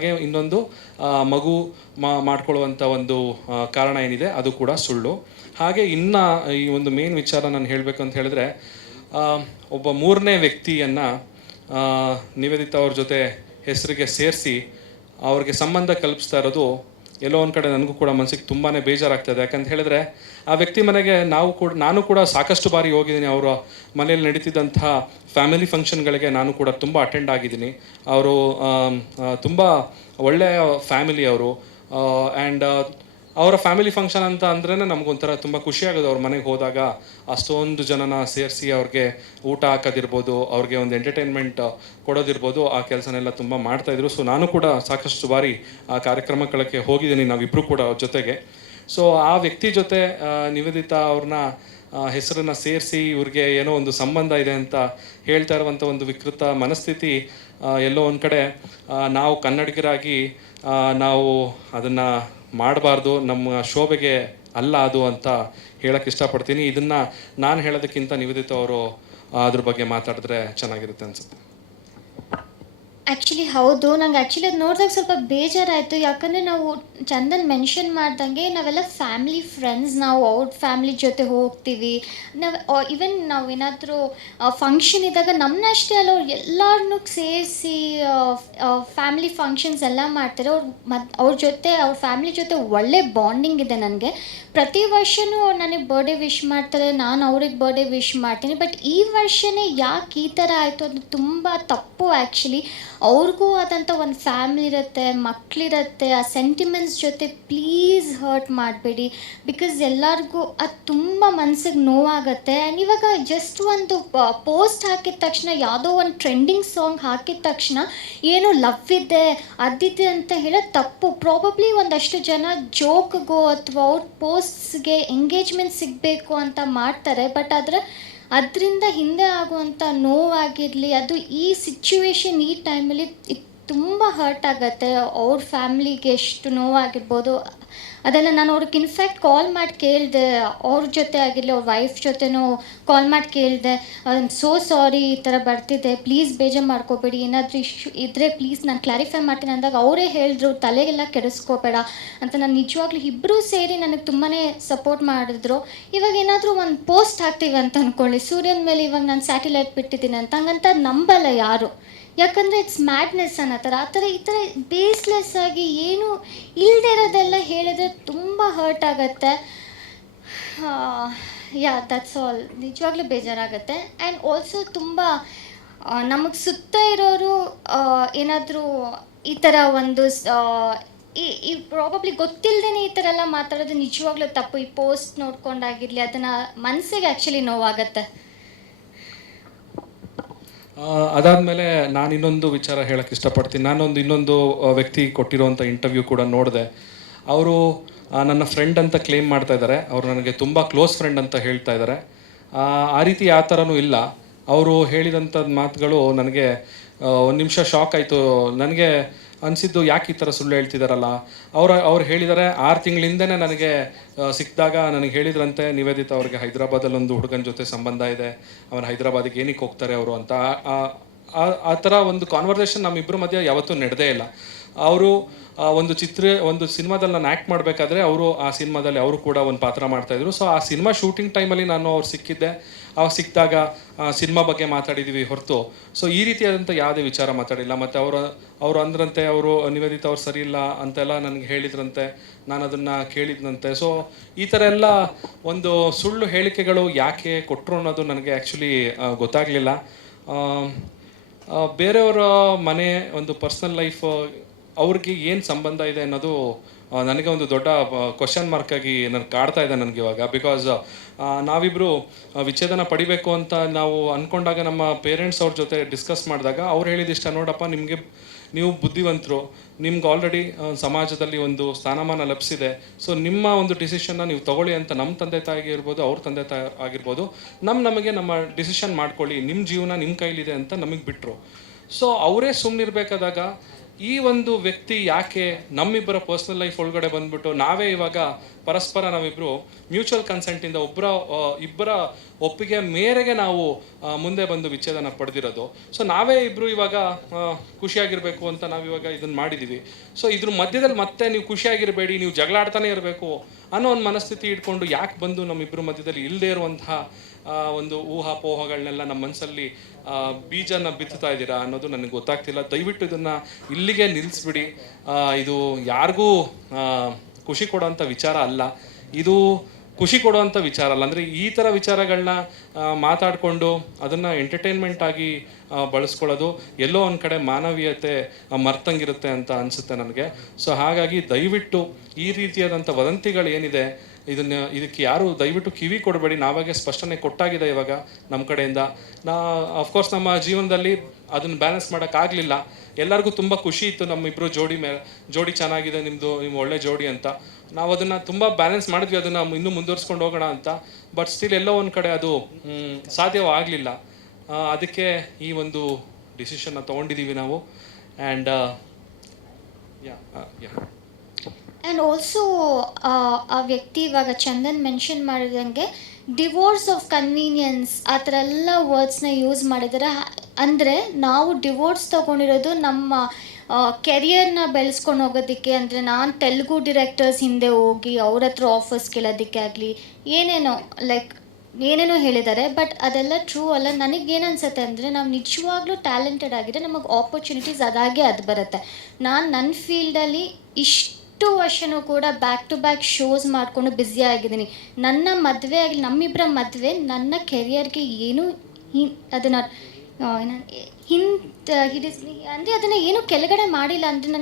ಹಾಗೆ ಇನ್ನೊಂದು ಮಗು ಮಾಡ್ಕೊಳ್ಳುವಂಥ ಒಂದು ಕಾರಣ ಏನಿದೆ ಅದು ಕೂಡ ಸುಳ್ಳು. ಹಾಗೆ ಇನ್ನು ಈ ಒಂದು ಮೇನ್ ವಿಚಾರ ನಾನು ಹೇಳಬೇಕು ಅಂತ ಹೇಳಿದ್ರೆ, ಒಬ್ಬ ಮೂರನೇ ವ್ಯಕ್ತಿಯನ್ನು ನಿವೇದಿತಾ ಅವ್ರ ಜೊತೆ ಹೆಸರಿಗೆ ಸೇರಿಸಿ ಅವ್ರಿಗೆ ಸಂಬಂಧ ಕಲ್ಪಿಸ್ತಾ ಇರೋದು ಎಲ್ಲೋ ಒಂದು ಕಡೆ ನನಗೂ ಕೂಡ ಮನಸ್ಸಿಗೆ ತುಂಬಾ ಬೇಜಾರಾಗ್ತದೆ. ಯಾಕಂತ ಹೇಳಿದ್ರೆ ಆ ವ್ಯಕ್ತಿ ಮನೆಗೆ ನಾನು ಕೂಡ ಸಾಕಷ್ಟು ಬಾರಿ ಹೋಗಿದ್ದೀನಿ. ಅವರ ಮನೆಯಲ್ಲಿ ನಡೀತಿದ್ದಂತಹ ಫ್ಯಾಮಿಲಿ ಫಂಕ್ಷನ್ಗಳಿಗೆ ನಾನು ಕೂಡ ತುಂಬ ಅಟೆಂಡ್ ಆಗಿದ್ದೀನಿ. ಅವರು ತುಂಬ ಒಳ್ಳೆಯ ಫ್ಯಾಮಿಲಿ ಅವರು. ಆ್ಯಂಡ್ ಅವರ ಫ್ಯಾಮಿಲಿ ಫಂಕ್ಷನ್ ಅಂತ ಅಂದ್ರೇ ನಮಗೊಂಥರ ತುಂಬ ಖುಷಿಯಾಗೋದು. ಅವ್ರ ಮನೆಗೆ ಹೋದಾಗ ಅಷ್ಟೊಂದು ಜನನ ಸೇರಿಸಿ ಅವ್ರಿಗೆ ಊಟ ಹಾಕೋದಿರ್ಬೋದು, ಅವ್ರಿಗೆ ಒಂದು ಎಂಟರ್ಟೈನ್ಮೆಂಟ್ ಕೊಡೋದಿರ್ಬೋದು, ಆ ಕೆಲಸನೆಲ್ಲ ತುಂಬ ಮಾಡ್ತಾಯಿದ್ರು. ಸೊ ನಾನು ಕೂಡ ಸಾಕಷ್ಟು ಬಾರಿ ಆ ಕಾರ್ಯಕ್ರಮಗಳಿಗೆ ಹೋಗಿದ್ದೀನಿ, ನಾವಿಬ್ಬರು ಕೂಡ ಅವ್ರ ಜೊತೆಗೆ. ಸೊ ಆ ವ್ಯಕ್ತಿ ಜೊತೆ ನಿವೇದಿತಾ ಅವ್ರನ್ನ ಹೆಸರನ್ನು ಸೇರಿಸಿ ಇವ್ರಿಗೆ ಏನೋ ಒಂದು ಸಂಬಂಧ ಇದೆ ಅಂತ ಹೇಳ್ತಾ ಇರುವಂಥ ಒಂದು ವಿಕೃತ ಮನಸ್ಥಿತಿ ಎಲ್ಲೋ ಒಂದು ಕಡೆ ನಾವು ಕನ್ನಡಿಗರಾಗಿ ನಾವು ಅದನ್ನು ಮಾಡಬಾರ್ದು, ನಮ್ಮ ಶೋಭೆಗೆ ಅಲ್ಲ ಅದು ಅಂತ ಹೇಳಕ್ಕೆ ಇಷ್ಟಪಡ್ತೀನಿ. ಇದನ್ನು ನಾನು ಹೇಳೋದಕ್ಕಿಂತ ನಿವೇದಿತಾ ಅವರು ಅದ್ರ ಬಗ್ಗೆ ಮಾತಾಡಿದ್ರೆ ಚೆನ್ನಾಗಿರುತ್ತೆ ಅನಿಸುತ್ತೆ. ಆ್ಯಕ್ಚುಲಿ ಹೌದು, ನಂಗೆ ಆ್ಯಕ್ಚುಲಿ ಅದು ನೋಡಿದಾಗ ಸ್ವಲ್ಪ ಬೇಜಾರಾಯಿತು. ಯಾಕಂದರೆ ನಾವು ಚಂದನ್ ಮೆನ್ಷನ್ ಮಾಡ್ದಂಗೆ ನಾವೆಲ್ಲ ಫ್ಯಾಮ್ಲಿ ಫ್ರೆಂಡ್ಸ್, ನಾವು ಅವ್ರ ಫ್ಯಾಮ್ಲಿ ಜೊತೆ ಹೋಗ್ತೀವಿ. ನಾವು ಈವನ್ ನಾವು ಏನಾದರೂ ಫಂಕ್ಷನ್ ಇದ್ದಾಗ ನಮ್ಮನ್ನ ಅಷ್ಟೇ ಅಲ್ಲ, ಅವ್ರು ಎಲ್ಲರನ್ನೂ ಸೇರಿಸಿ ಫ್ಯಾಮ್ಲಿ ಫಂಕ್ಷನ್ಸ್ ಎಲ್ಲ ಮಾಡ್ತಾರೆ. ಅವ್ರ ಜೊತೆ ಅವ್ರ ಫ್ಯಾಮ್ಲಿ ಜೊತೆ ಒಳ್ಳೆ ಬಾಂಡಿಂಗ್ ಇದೆ ನನಗೆ. ಪ್ರತಿ ವರ್ಷವೂ ಅವ್ರು ನನಗೆ ಬರ್ಡೇ ವಿಶ್ ಮಾಡ್ತಾರೆ, ನಾನು ಅವ್ರಿಗೆ ಬರ್ಡೇ ವಿಶ್ ಮಾಡ್ತೀನಿ. ಬಟ್ ಈ ವರ್ಷವೇ ಯಾಕೆ ಈ ಥರ ಆಯಿತು ಅದು ತುಂಬ ತಪ್ಪು. ಆ್ಯಕ್ಚುಲಿ ಅವ್ರಿಗೂ ಆದಂಥ ಒಂದು ಫ್ಯಾಮ್ಲಿ ಇರುತ್ತೆ, ಮಕ್ಕಳಿರುತ್ತೆ. ಆ ಸೆಂಟಿಮೆಂಟ್ಸ್ ಜೊತೆ ಪ್ಲೀಸ್ ಹರ್ಟ್ ಮಾಡಬೇಡಿ. ಬಿಕಾಸ್ ಎಲ್ಲರಿಗೂ ಅದು ತುಂಬ ಮನಸ್ಸಿಗೆ ನೋವಾಗುತ್ತೆ. ಆ್ಯಂಡ್ ಇವಾಗ ಜಸ್ಟ್ ಒಂದು ಪೋಸ್ಟ್ ಹಾಕಿದ ತಕ್ಷಣ, ಯಾವುದೋ ಒಂದು ಟ್ರೆಂಡಿಂಗ್ ಸಾಂಗ್ ಹಾಕಿದ ತಕ್ಷಣ ಏನೋ ಲವ್ ಇದೆ ಅದಿದೆ ಅಂತ ಹೇಳೋದು ತಪ್ಪು. ಪ್ರಾಬಬ್ಲಿ ಒಂದಷ್ಟು ಜನ ಜೋಕ್ಗೋ ಅಥವಾ ಅವ್ರ ಪೋಸ್ಟ್ಸ್ಗೆ ಎಂಗೇಜ್ಮೆಂಟ್ ಸಿಗಬೇಕು ಅಂತ ಮಾಡ್ತಾರೆ. ಬಟ್ ಅದರಿಂದ ಹಿಂದೆ ಆಗುವಂಥ ನೋವಾಗಿರಲಿ, ಅದು ಈ ಸಿಚುವೇಶನ್ ಈ ಟೈಮಲ್ಲಿ ತುಂಬ ಹರ್ಟ್ ಆಗುತ್ತೆ. ಅವ್ರ ಫ್ಯಾಮ್ಲಿಗೆ ಎಷ್ಟು ನೋವಾಗಿರ್ಬೋದು ಅದೆಲ್ಲ. ನಾನು ಅವ್ರಿಗೆ ಇನ್ಫ್ಯಾಕ್ಟ್ ಕಾಲ್ ಮಾಡಿ ಕೇಳಿದೆ, ಅವ್ರ ಜೊತೆ ಆಗಿರಲಿ ಅವ್ರ ವೈಫ್ ಜೊತೆನೂ ಕಾಲ್ ಮಾಡಿ ಕೇಳಿದೆ, ಸೋ ಸಾರಿ ಈ ಥರ ಬರ್ತಿದ್ದೆ, ಪ್ಲೀಸ್ ಬೇಜಾರು ಮಾಡ್ಕೋಬೇಡಿ, ಏನಾದರೂ ಇಶ್ಯೂ ಇದ್ದರೆ ಪ್ಲೀಸ್ ನಾನು ಕ್ಲಾರಿಫೈ ಮಾಡ್ತೀನಿ ಅಂದಾಗ ಅವರೇ ಹೇಳಿದ್ರು ತಲೆಗೆಲ್ಲ ಕೆಡಿಸ್ಕೋಬೇಡ ಅಂತ. ನಾನು ನಿಜವಾಗ್ಲೂ ಇಬ್ಬರೂ ಸೇರಿ ನನಗೆ ತುಂಬಾ ಸಪೋರ್ಟ್ ಮಾಡಿದ್ರು. ಇವಾಗ ಏನಾದರೂ ಒಂದು ಪೋಸ್ಟ್ ಹಾಕ್ತೀವಿ ಅಂತ ಅಂದ್ಕೊಳ್ಳಿ, ಸೂರ್ಯನ ಮೇಲೆ ಇವಾಗ ನಾನು ಸ್ಯಾಟಿಲೈಟ್ ಬಿಟ್ಟಿದ್ದೀನಿ ಅಂತ, ಹಂಗಂತ ನಂಬಲ್ಲ ಯಾರು. ಯಾಕಂದರೆ ಇಟ್ಸ್ ಮ್ಯಾಡ್ನೆಸ್ ಅನ್ನೋ ಥರ. ಈ ಥರ ಬೇಸ್ಲೆಸ್ ಆಗಿ ಏನು ಇಲ್ಲದೆ ಇರೋದೆಲ್ಲ ಹೇಳಿದ್ರೆ ತುಂಬ ಹರ್ಟ್ ಆಗುತ್ತೆ. That's all. ನಿಜವಾಗ್ಲೂ ಬೇಜಾರಾಗುತ್ತೆ. ಆ್ಯಂಡ್ ಆಲ್ಸೋ ತುಂಬ ನಮಗೆ ಸುತ್ತ ಇರೋರು ಏನಾದರೂ ಈ ಥರ ಒಂದು ಈ ಪ್ರಾಬಬ್ಲಿ ಗೊತ್ತಿಲ್ಲದೇ ಈ ಥರ ಎಲ್ಲ ಮಾತಾಡೋದು ನಿಜವಾಗ್ಲೂ ತಪ್ಪು. ಈ ಪೋಸ್ಟ್ ನೋಡ್ಕೊಂಡಾಗಿರಲಿ ಅದನ್ನು ಮನಸ್ಸಿಗೆ ಆ್ಯಕ್ಚುಲಿ ನೋವಾಗುತ್ತೆ. ಅದಾದಮೇಲೆ ನಾನು ಇನ್ನೊಂದು ವಿಚಾರ ಹೇಳೋಕ್ಕೆ ಇಷ್ಟಪಡ್ತೀನಿ. ಇನ್ನೊಂದು ವ್ಯಕ್ತಿ ಕೊಟ್ಟಿರೋವಂಥ ಇಂಟರ್ವ್ಯೂ ಕೂಡ ನೋಡಿದೆ. ಅವರು ನನ್ನ ಫ್ರೆಂಡ್ ಅಂತ ಕ್ಲೇಮ್ ಮಾಡ್ತಾ ಇದ್ದಾರೆ. ಅವರು ನನಗೆ ತುಂಬ ಕ್ಲೋಸ್ ಫ್ರೆಂಡ್ ಅಂತ ಹೇಳ್ತಾ ಇದ್ದಾರೆ. ಆ ರೀತಿ ಯಾವ ಥರನೂ ಇಲ್ಲ. ಅವರು ಹೇಳಿದಂಥ ಮಾತುಗಳು ನನಗೆ ಒಂದು ನಿಮಿಷ ಶಾಕ್ ಆಯಿತು. ನನಗೆ ಅನಿಸಿದ್ದು ಯಾಕೆ ಈ ಥರ ಸುಳ್ಳು ಹೇಳ್ತಿದ್ದಾರಲ್ಲ. ಅವ್ರು ಹೇಳಿದ್ದಾರೆ 6 ತಿಂಗಳಿಂದನೇ ನನಗೆ ಸಿಕ್ಕಿದಾಗ ನನಗೆ ಹೇಳಿದ್ರಂತೆ ನಿವೇದಿತಾ ಅವ್ರಿಗೆ ಹೈದರಾಬಾದಲ್ಲಿ ಒಂದು ಹುಡುಗನ ಜೊತೆ ಸಂಬಂಧ ಇದೆ, ಅವನು ಹೈದರಾಬಾದಿಗೆ ಏನಕ್ಕೆ ಹೋಗ್ತಾರೆ ಅವರು ಅಂತ. ಆ ಥರ ಒಂದು ಕಾನ್ವರ್ಸೇಷನ್ ನಮ್ಮಿಬ್ಬರ ಮಧ್ಯೆ ಯಾವತ್ತೂ ನಡೆದೇ ಇಲ್ಲ. ಅವರು ಒಂದು ಸಿನಿಮಾದಲ್ಲಿ ನಾನು ಆ್ಯಕ್ಟ್ ಮಾಡಬೇಕಾದ್ರೆ ಅವರು ಆ ಸಿನಿಮಾದಲ್ಲಿ ಅವರು ಕೂಡ ಒಂದು ಪಾತ್ರ ಮಾಡ್ತಾಯಿದ್ರು. ಸೊ ಆ ಸಿನಿಮಾ ಶೂಟಿಂಗ್ ಟೈಮಲ್ಲಿ ನಾನು ಅವ್ರು ಸಿಕ್ಕಿದ್ದೆ. ಅವಾಗ ಸಿಕ್ಕಿದಾಗ ಸಿನಿಮಾ ಬಗ್ಗೆ ಮಾತಾಡಿದ್ದೀವಿ ಹೊರತು ಸೊ ಈ ರೀತಿಯಾದಂಥ ಯಾವುದೇ ವಿಚಾರ ಮಾತಾಡಿಲ್ಲ. ಮತ್ತು ಅವರು ಅಂದ್ರಂತೆ ಅವರು ನಿವೇದಿತಾ ಅವ್ರು ಸರಿ ಇಲ್ಲ ಅಂತೆಲ್ಲ ನನಗೆ ಹೇಳಿದ್ರಂತೆ, ನಾನು ಅದನ್ನು ಕೇಳಿದ್ನಂತೆ. ಸೊ ಈ ಥರ ಎಲ್ಲ ಒಂದು ಸುಳ್ಳು ಹೇಳಿಕೆಗಳು ಯಾಕೆ ಕೊಟ್ಟರು ಅನ್ನೋದು ನನಗೆ ಆ್ಯಕ್ಚುಲಿ ಗೊತ್ತಾಗಲಿಲ್ಲ. ಬೇರೆಯವರ ಮನೆ ಒಂದು ಪರ್ಸ್ನಲ್ ಲೈಫ್ ಅವ್ರಿಗೆ ಏನು ಸಂಬಂಧ ಇದೆ ಅನ್ನೋದು ನನಗೆ ಒಂದು ದೊಡ್ಡ ಕ್ವಶನ್ ಮಾರ್ಕ್ ಆಗಿ ನನಗೆ ಕಾಡ್ತಾ ಇದೆ ನನಗೆ ಇವಾಗ. ಬಿಕಾಸ್ ನಾವಿಬ್ಬರು ವಿಚ್ಛೇದನ ಪಡಿಬೇಕು ಅಂತ ನಾವು ಅಂದ್ಕೊಂಡಾಗ ನಮ್ಮ ಪೇರೆಂಟ್ಸ್ ಅವ್ರ ಜೊತೆ ಡಿಸ್ಕಸ್ ಮಾಡಿದಾಗ ಅವ್ರು ಹೇಳಿದಿಷ್ಟ, ನೋಡಪ್ಪ ನೀವು ಬುದ್ಧಿವಂತರು, ನಿಮ್ಗೆ ಆಲ್ರೆಡಿ ಸಮಾಜದಲ್ಲಿ ಒಂದು ಸ್ಥಾನಮಾನ ಲಭಿಸಿದೆ. ಸೊ ನಿಮ್ಮ ಒಂದು ಡಿಸಿಷನ್ನ ನೀವು ತೊಗೊಳ್ಳಿ ಅಂತ ನಮ್ಮ ತಂದೆ ತಾಯಿಗೆ ಇರ್ಬೋದು, ಅವ್ರ ತಂದೆ ತಾಯಿ ಆಗಿರ್ಬೋದು, ನಮಗೆ ನಮ್ಮ ಡಿಸಿಷನ್ ಮಾಡ್ಕೊಳ್ಳಿ, ನಿಮ್ಮ ಜೀವನ ನಿಮ್ಮ ಕೈಲಿದೆ ಅಂತ ನಮಗೆ ಬಿಟ್ಟರು. ಸೊ ಅವರೇ ಸುಮ್ಮನಿರ್ಬೇಕಾದಾಗ ಈ ಒಂದು ವ್ಯಕ್ತಿ ಯಾಕೆ ನಮ್ಮಿಬ್ಬರ ಪರ್ಸ್ನಲ್ ಲೈಫ್ ಒಳಗಡೆ ಬಂದ್ಬಿಟ್ಟು ನಾವೇ ಇವಾಗ ಪರಸ್ಪರ ನಾವಿಬ್ಬರು ಮ್ಯೂಚುವಲ್ ಕನ್ಸೆಂಟಿಂದ ಇಬ್ಬರ ಒಪ್ಪಿಗೆ ಮೇರೆಗೆ ನಾವು ಮುಂದೆ ಬಂದು ವಿಚ್ಛೇದನ ಪಡೆದಿರೋದು. ಸೊ ನಾವೇ ಇಬ್ಬರು ಇವಾಗ ಖುಷಿಯಾಗಿರಬೇಕು ಅಂತ ನಾವಿವಾಗ ಇದನ್ನು ಮಾಡಿದ್ದೀವಿ. ಸೊ ಇದ್ರ ಮಧ್ಯದಲ್ಲಿ ಮತ್ತೆ ನೀವು ಖುಷಿಯಾಗಿರಬೇಡಿ, ನೀವು ಜಗಳಾಡ್ತಾನೆ ಇರಬೇಕು ಅನ್ನೋ ಒಂದು ಮನಸ್ಥಿತಿ ಇಟ್ಕೊಂಡು ಯಾಕೆ ಬಂದು ನಮ್ಮಿಬ್ಬರ ಮಧ್ಯದಲ್ಲಿ ಇಲ್ಲದೇ ಇರುವಂತಹ ಒಂದು ಊಹಾಪೋಹಗಳನ್ನೆಲ್ಲ ನಮ್ಮ ಮನಸ್ಸಲ್ಲಿ ಬೀಜನ ಬಿತ್ತುತ್ತಾ ಇದ್ದೀರಾ ಅನ್ನೋದು ನನಗೆ ಗೊತ್ತಾಗ್ತಿಲ್ಲ. ದಯವಿಟ್ಟು ಇದನ್ನು ಇಲ್ಲಿಗೆ ನಿಲ್ಲಿಸ್ಬಿಡಿ. ಇದು ಯಾರಿಗೂ ಖುಷಿ ಕೊಡೋವಂಥ ವಿಚಾರ ಅಲ್ಲ, ಇದು ಖುಷಿ ಕೊಡುವಂಥ ವಿಚಾರ ಅಲ್ಲ. ಅಂದರೆ ಈ ಥರ ವಿಚಾರಗಳನ್ನ ಮಾತಾಡಿಕೊಂಡು ಅದನ್ನು ಎಂಟರ್ಟೈನ್ಮೆಂಟ್ ಆಗಿ ಬಳಸ್ಕೊಳ್ಳೋದು ಎಲ್ಲೋ ಒಂದು ಕಡೆ ಮಾನವೀಯತೆ ಮರ್ತಂಗಿರುತ್ತೆ ಅಂತ ಅನಿಸುತ್ತೆ ನನಗೆ. ಸೊ ಹಾಗಾಗಿ ದಯವಿಟ್ಟು ಈ ರೀತಿಯಾದಂಥ ವದಂತಿಗಳು ಏನಿದೆ ಇದಕ್ಕೆ ಯಾರು ದಯವಿಟ್ಟು ಕಿವಿ ಕೊಡಬೇಡಿ. ನಾವಾಗೆ ಸ್ಪಷ್ಟನೆ ಕೊಟ್ಟಾಗಿದೆ ಇವಾಗ ನಮ್ಮ ಕಡೆಯಿಂದ. ಅಫ್ಕೋರ್ಸ್ ನಮ್ಮ ಜೀವನದಲ್ಲಿ ಅದನ್ನು ಬ್ಯಾಲೆನ್ಸ್ ಮಾಡೋಕ್ಕಾಗಲಿಲ್ಲ. ಎಲ್ಲರಿಗೂ ತುಂಬ ಖುಷಿ ಇತ್ತು ನಮ್ಮಿಬ್ಬರು ಜೋಡಿ ಚೆನ್ನಾಗಿದೆ, ನಿಮ್ಮ ಒಳ್ಳೆ ಜೋಡಿ ಅಂತ. ನಾವು ಅದನ್ನು ತುಂಬ ಬ್ಯಾಲೆನ್ಸ್ ಮಾಡಿದ್ವಿ, ಅದನ್ನು ಇನ್ನೂ ಮುಂದುವರ್ಸ್ಕೊಂಡು ಹೋಗೋಣ ಅಂತ. ಬಟ್ ಸ್ಟಿಲ್ ಎಲ್ಲೋ ಒಂದು ಕಡೆ ಅದು ಸಾಧ್ಯವಾಗಲಿಲ್ಲ. ಅದಕ್ಕೆ ಈ ಒಂದು ಡಿಸಿಷನ್ನ ತೊಗೊಂಡಿದ್ದೀವಿ ನಾವು. ಆ್ಯಂಡ್ ಆ್ಯಂಡ್ ಆಲ್ಸೋ ಆ ವ್ಯಕ್ತಿ ಇವಾಗ ಚಂದನ್ ಮೆನ್ಷನ್ ಮಾಡಿದಂಗೆ ಡಿವೋರ್ಸ್ ಆಫ್ ಕನ್ವೀನಿಯನ್ಸ್ ಆ ಥರ ಎಲ್ಲ ವರ್ಡ್ಸ್ನ ಯೂಸ್ ಮಾಡಿದ್ದಾರೆ. ಅಂದರೆ ನಾವು ಡಿವೋರ್ಸ್ ತೊಗೊಂಡಿರೋದು ನಮ್ಮ ಕೆರಿಯರ್ನ ಬೆಳೆಸ್ಕೊಂಡು ಹೋಗೋದಕ್ಕೆ. ಅಂದರೆ ನಾನು ತೆಲುಗು ಡಿರೆಕ್ಟರ್ಸ್ ಹಿಂದೆ ಹೋಗಿ ಅವ್ರ ಹತ್ರ ಆಫರ್ಸ್ ಕೇಳೋದಕ್ಕೆ ಆಗಲಿ ಏನೇನೋ ಹೇಳಿದ್ದಾರೆ. ಬಟ್ ಅದೆಲ್ಲ ಟ್ರೂ ಅಲ್ಲ. ನನಗೇನು ಅನ್ಸುತ್ತೆ ಅಂದರೆ ನಾವು ನಿಜವಾಗ್ಲೂ ಟ್ಯಾಲೆಂಟೆಡ್ ಆಗಿದ್ರೆ ನಮಗೆ ಆಪರ್ಚುನಿಟೀಸ್ ಅದಾಗೆ ಅದು ಬರುತ್ತೆ. ನಾನು ನನ್ನ ಫೀಲ್ಡಲ್ಲಿ ಇಷ್ಟು ವರ್ಷವೂ ಕೂಡ ಬ್ಯಾಕ್ ಟು ಬ್ಯಾಕ್ ಶೋಸ್ ಮಾಡಿಕೊಂಡು ಬ್ಯುಸಿ ಆಗಿದ್ದೀನಿ. ನನ್ನ ಮದುವೆ ಆಗಲಿ, ನಮ್ಮಿಬ್ಬರ ಮದುವೆ ನನ್ನ ಕೆರಿಯರ್ಗೆ ಏನೂ ಅದನ್ನು ಅಂದರೆ ಅದನ್ನು ಏನೂ ಕೆಳಗಡೆ ಮಾಡಿಲ್ಲ. ಅಂದರೆ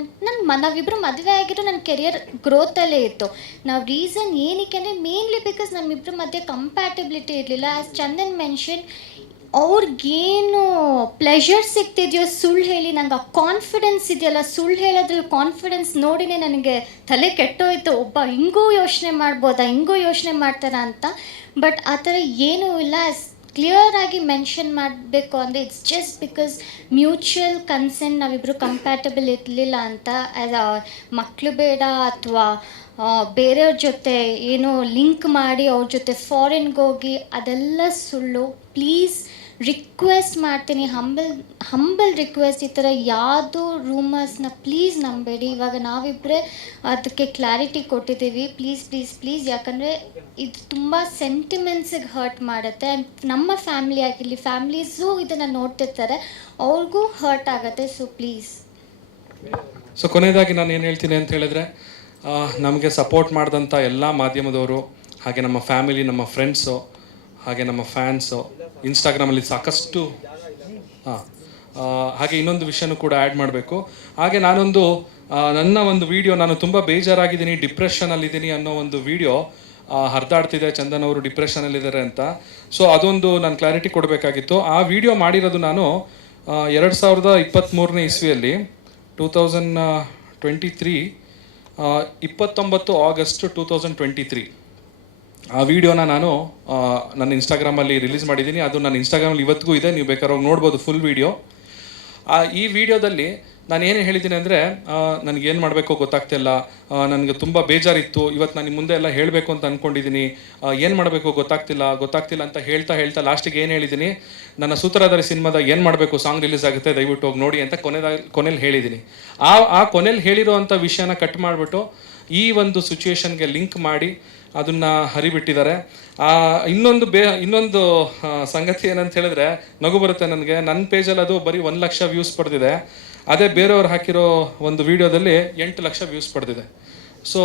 ನಾವಿಬ್ಬರು ಮದುವೆ ಆಗಿರೋ ನನ್ನ ಕೆರಿಯರ್ ಗ್ರೋತಲ್ಲೇ ಇತ್ತು. ನಾವು ರೀಸನ್ ಏನಕ್ಕೆ ಅಂದರೆ ಮೇನ್ಲಿ ಬಿಕಾಸ್ ನಮ್ಮಿಬ್ಬರ ಮಧ್ಯೆ ಕಂಪ್ಯಾಟಬಿಲಿಟಿ ಇರಲಿಲ್ಲ. ಆ್ಯಸ್ ಚಂದನ್ ಮೆನ್ಷನ್, ಅವ್ರಿಗೇನು ಪ್ಲೆಷರ್ ಸಿಗ್ತಿದೆಯೋ ಸುಳ್ಳು ಹೇಳಿ, ನಂಗೆ ಆ ಕಾನ್ಫಿಡೆನ್ಸ್ ಇದೆಯಲ್ಲ, ಸುಳ್ಳು ಹೇಳೋದ್ರಲ್ಲಿ ಕಾನ್ಫಿಡೆನ್ಸ್ ನೋಡಿನೇ ನನಗೆ ತಲೆ ಕೆಟ್ಟೋಯ್ತು. ಒಬ್ಬ ಹಿಂಗೂ ಯೋಚನೆ ಮಾಡ್ಬೋದಾ, ಹಿಂಗೂ ಯೋಚನೆ ಮಾಡ್ತಾರ ಅಂತ. ಬಟ್ ಆ ಥರ ಏನೂ ಇಲ್ಲ. ಕ್ಲಿಯರ್ ಆಗಿ ಮೆನ್ಷನ್ ಮಾಡಬೇಕು ಅಂದರೆ it's just because mutual consent ನಾವಿಬ್ಬರು ಕಂಪ್ಯಾಟಬಲ್ ಇರಲಿಲ್ಲ ಅಂತ. ಮಕ್ಕಳು ಬೇಡ ಅಥವಾ ಬೇರೆಯವ್ರ ಜೊತೆ ಏನೋ ಲಿಂಕ್ ಮಾಡಿ ಅವ್ರ ಜೊತೆ ಫಾರಿನ್ಗೆ ಹೋಗಿ ಅದೆಲ್ಲ ಸುಳ್ಳು. ಪ್ಲೀಸ್ ರಿಕ್ವೆಸ್ಟ್ ಮಾಡ್ತೀನಿ, ಹಂಬಲ್ ರಿಕ್ವೆಸ್ಟ್, ಈ ಥರ ಯಾವುದೂ ರೂಮರ್ಸ್ನ ಪ್ಲೀಸ್ ನಂಬೇಡಿ. ಇವಾಗ ನಾವಿಬ್ಬರೇ ಅದಕ್ಕೆ ಕ್ಲಾರಿಟಿ ಕೊಟ್ಟಿದ್ದೀವಿ. ಪ್ಲೀಸ್ ಯಾಕಂದರೆ ಇದು ತುಂಬ ಸೆಂಟಿಮೆಂಟ್ಸಿಗೆ ಹರ್ಟ್ ಮಾಡುತ್ತೆ. ಆ್ಯಂಡ್ ನಮ್ಮ ಫ್ಯಾಮಿಲಿ ಆಗಿರಲಿ, ಫ್ಯಾಮ್ಲೀಸು ಇದನ್ನು ನೋಡ್ತಿರ್ತಾರೆ, ಅವ್ರಿಗೂ ಹರ್ಟ್ ಆಗುತ್ತೆ. So please. ಸೊ ಕೊನೆಯದಾಗಿ ನಾನು ಏನು ಹೇಳ್ತೀನಿ ಅಂತ ಹೇಳಿದ್ರೆ, ನಮಗೆ ಸಪೋರ್ಟ್ ಮಾಡಿದಂಥ ಎಲ್ಲ ಮಾಧ್ಯಮದವರು, ಹಾಗೆ ನಮ್ಮ ಫ್ಯಾಮಿಲಿ, ನಮ್ಮ ಫ್ರೆಂಡ್ಸು, ಹಾಗೆ ನಮ್ಮ ಫ್ಯಾನ್ಸು, ಇನ್ಸ್ಟಾಗ್ರಾಮಲ್ಲಿ ಸಾಕಷ್ಟು ಹಾಗೆ ಇನ್ನೊಂದು ವಿಷಯನೂ ಕೂಡ ಆ್ಯಡ್ ಮಾಡಬೇಕು. ಹಾಗೆ ನನ್ನ ಒಂದು ವಿಡಿಯೋ, ನಾನು ತುಂಬ ಬೇಜಾರಾಗಿದ್ದೀನಿ, ಡಿಪ್ರೆಷನಲ್ಲಿದ್ದೀನಿ ಅನ್ನೋ ಒಂದು ವಿಡಿಯೋ ಹರಿದಾಡ್ತಿದೆ, ಚಂದನ್ ಅವರು ಡಿಪ್ರೆಷನಲ್ಲಿದ್ದಾರೆ ಅಂತ. ಸೊ ಅದೊಂದು ನಾನು ಕ್ಲಾರಿಟಿ ಕೊಡಬೇಕಾಗಿತ್ತು. ಆ ವಿಡಿಯೋ ಮಾಡಿರೋದು ನಾನು 2023 ಇಸ್ವಿಯಲ್ಲಿ 2023 29 ಆಗಸ್ಟ್ 2023 ಆ ವಿಡಿಯೋನ ನಾನು ನನ್ನ ಇನ್ಸ್ಟಾಗ್ರಾಮಲ್ಲಿ ರಿಲೀಸ್ ಮಾಡಿದ್ದೀನಿ. ಅದು ನನ್ನ ಇನ್ಸ್ಟಾಗ್ರಾಮಲ್ಲಿ ಇವತ್ತಿಗೂ ಇದೆ, ನೀವು ಬೇಕಾದ್ರೆ ಹೋಗಿ ನೋಡ್ಬೋದು ಫುಲ್ ವಿಡಿಯೋ. ಈ ವಿಡಿಯೋದಲ್ಲಿ ನಾನು ಏನು ಹೇಳಿದ್ದೀನಿ ಅಂದರೆ, ನನಗೇನು ಮಾಡಬೇಕು ಗೊತ್ತಾಗ್ತಿಲ್ಲ, ನನಗೆ ತುಂಬ ಬೇಜಾರಿತ್ತು, ಇವತ್ತು ನಾನು ಮುಂದೆ ಎಲ್ಲ ಹೇಳಬೇಕು ಅಂತ ಅಂದ್ಕೊಂಡಿದ್ದೀನಿ, ಏನು ಮಾಡಬೇಕು ಗೊತ್ತಾಗ್ತಿಲ್ಲ ಅಂತ ಹೇಳ್ತಾ ಲಾಸ್ಟಿಗೆ ಏನು ಹೇಳಿದ್ದೀನಿ, ನನ್ನ ಸೂತ್ರಧಾರಿ ಸಿನಿಮಾದ ಏನು ಮಾಡಬೇಕು ಸಾಂಗ್ ರಿಲೀಸ್ ಆಗುತ್ತೆ, ದಯವಿಟ್ಟು ಹೋಗಿ ನೋಡಿ ಅಂತ ಕೊನೆಯಲ್ಲಿ ಹೇಳಿದ್ದೀನಿ. ಆ ಕೊನೆಯಲ್ಲಿ ಹೇಳಿರೋ ಅಂಥ ವಿಷಯನ ಕಟ್ ಮಾಡಿಬಿಟ್ಟು ಈ ಒಂದು ಸಿಚುವೇಶನ್ಗೆ ಲಿಂಕ್ ಮಾಡಿ ಅದನ್ನು ಹರಿಬಿಟ್ಟಿದ್ದಾರೆ. ಇನ್ನೊಂದು ಸಂಗತಿ ಏನಂತ ಹೇಳಿದ್ರೆ ನಗು ಬರುತ್ತೆ ನನಗೆ. ನನ್ನ ಪೇಜಲ್ಲಿ ಅದು ಬರೀ 1 ಲಕ್ಷ ವ್ಯೂಸ್ ಪಡೆದಿದೆ. ಅದೇ ಬೇರೆಯವ್ರು ಹಾಕಿರೋ ಒಂದು ವಿಡಿಯೋದಲ್ಲಿ 8 ಲಕ್ಷ ವ್ಯೂಸ್ ಪಡೆದಿದೆ. ಸೊ